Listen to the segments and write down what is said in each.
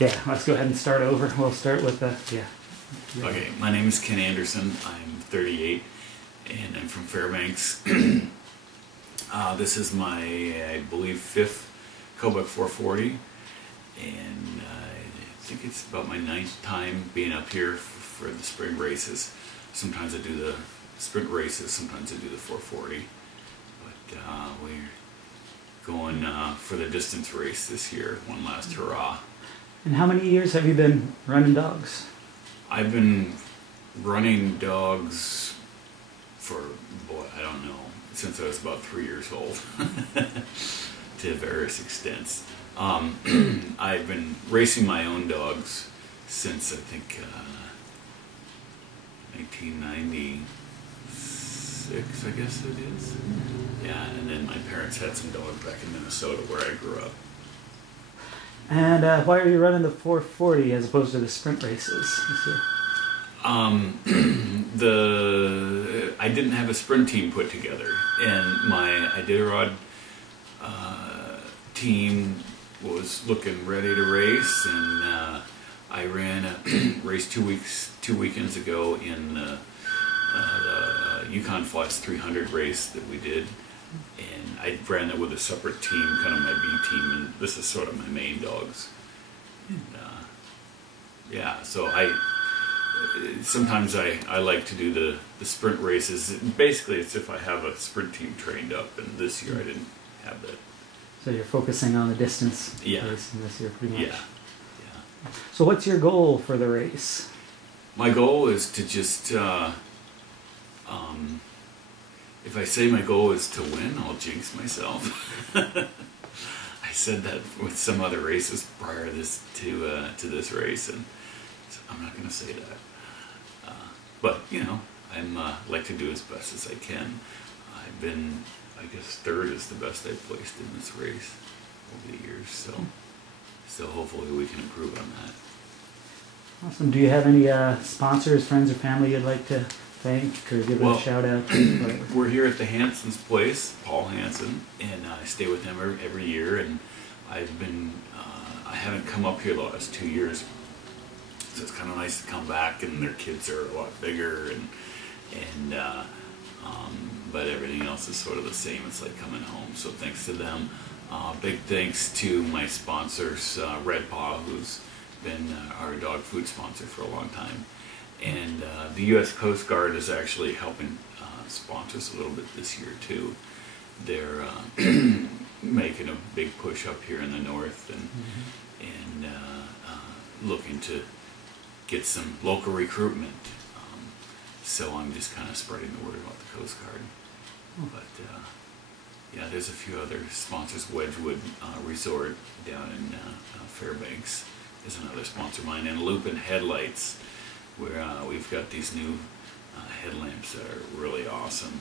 Yeah, let's go ahead and start over. We'll start with yeah. Okay, my name is Ken Anderson. I'm 38 and I'm from Fairbanks. This is my, I believe, 5th Kobuck 440, and I think it's about my 9th time being up here for the spring races. Sometimes I do the sprint races, sometimes I do the 440, but we're going for the distance race this year, one last hurrah. And how many years have you been running dogs? I've been running dogs for, boy, I don't know, since I was about 3 years old, to various extents. I've been racing my own dogs since, I think, 1996, I guess it is. Yeah, and then my parents had some dogs back in Minnesota where I grew up. And why are you running the 440 as opposed to the sprint races this year? I didn't have a sprint team put together, and my Iditarod team was looking ready to race, and I ran a race 2 weekends ago in the Yukon Flats 300 race that we did, and I ran that with a separate team, kind of my B team, and this is sort of my main dogs. And yeah, so sometimes I like to do the sprint races. Basically, it's if I have a sprint team trained up, and this year I didn't have that. So you're focusing on the distance racing this year pretty much? Yeah. So what's your goal for the race? My goal is to just, if I say my goal is to win, I'll jinx myself. I said that with some other races prior to this race, and so I'm not going to say that. But, you know, I'm like to do as best as I can. I've been, I guess, 3rd is the best I've placed in this race over the years, so hopefully we can improve on that. Awesome. Do you have any sponsors, friends, or family you'd like to thank or give a shout out to? We're here at the Hanson's place, Paul Hanson, and I stay with him every year, and I've been, I haven't come up here the last 2 years, so it's kind of nice to come back, and their kids are a lot bigger, but everything else is sort of the same. It's like coming home, so thanks to them. Big thanks to my sponsors, Red Paw, who's been our dog food sponsor for a long time, and the U.S. Coast Guard is actually helping sponsor us a little bit this year too. They're making a big push up here in the north, and looking to get some local recruitment. So I'm just kind of spreading the word about the Coast Guard. But yeah, there's a few other sponsors. Wedgwood Resort down in Fairbanks is another sponsor of mine, and Lupin Headlights, where we've got these new headlamps that are really awesome.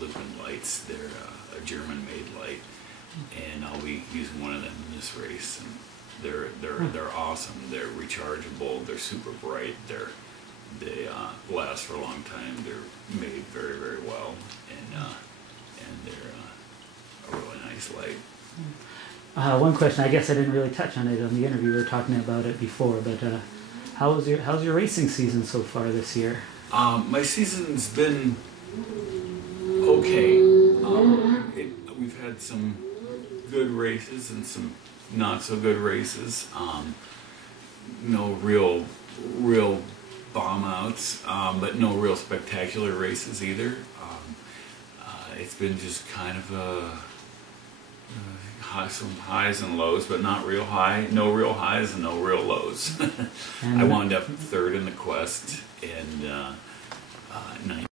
Lupin lights. They're a German-made light, and I'll be using one of them in this race. And they're awesome. They're rechargeable. They're super bright. They last for a long time. They're made very, very well, and they're a really nice light. One question, I guess I didn't really touch on it on the interview. We were talking about it before, but how's your racing season so far this year? My season's been okay. We've had some good races and some not so good races. No real bomb outs, but no real spectacular races either. It's been just kind of some highs and lows, but not real high. No real highs and no real lows. I wound up 3rd in the Quest and 9th